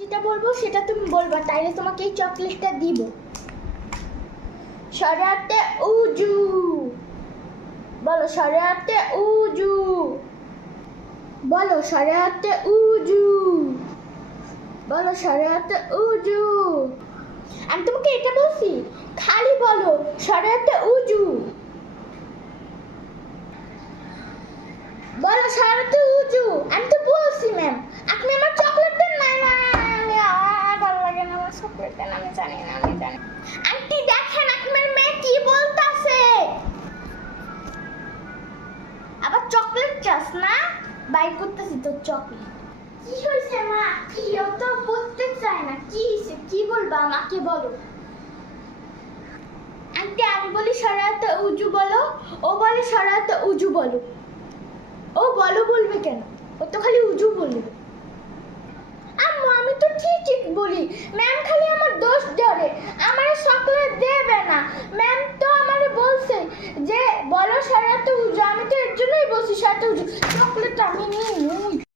যেটা বলবো সেটা তুমি বলবা, তাইলে তোমাকে এই চকলেটটা দিব। শরিয়াতে উজু, বলো শরিয়াতে উজু, বলো শরিয়াতে উজু, বলো শরিয়াতে উজু। আমি তোমাকে এটা বলছি, খালি বলো শরিয়াতে উজু, বলো শরিয়াতে উজু। আমি তো বলছি ম্যাম, আপনি আমার চকলেট দেন না। না আমি ভালো লাগে না আমার চকলেট দেন, আমি জানি না, আমি জানি। আন্টি দেখেন আপনার মেয়ে কি বলতাছে, আবার চকলেট চাস না, বাই করতেছি তোর চকলেট। কি হয়েছে মা? কি ও তো বলতে চায় না, কি হয়েছে কি বলবা আমাকে বলো। আন্টি আমি বলি শরিয়াতে উজু বলো, ও বলে শরিয়াতে উজু বলো। ও বলো বলবে কেন, ও তো খালি উজু বলবে। আম্মু আমি তো ঠিকই বলি, ম্যাম খালি আমার দোষ ধরে, আমার চকলেট দেবে না। ম্যাম তো আমারে বলছে যে বলো শরিয়াতে উজু, আমি তো এর জন্যই বলছি শরিয়াতে উজু। চকলেট আমি নিই।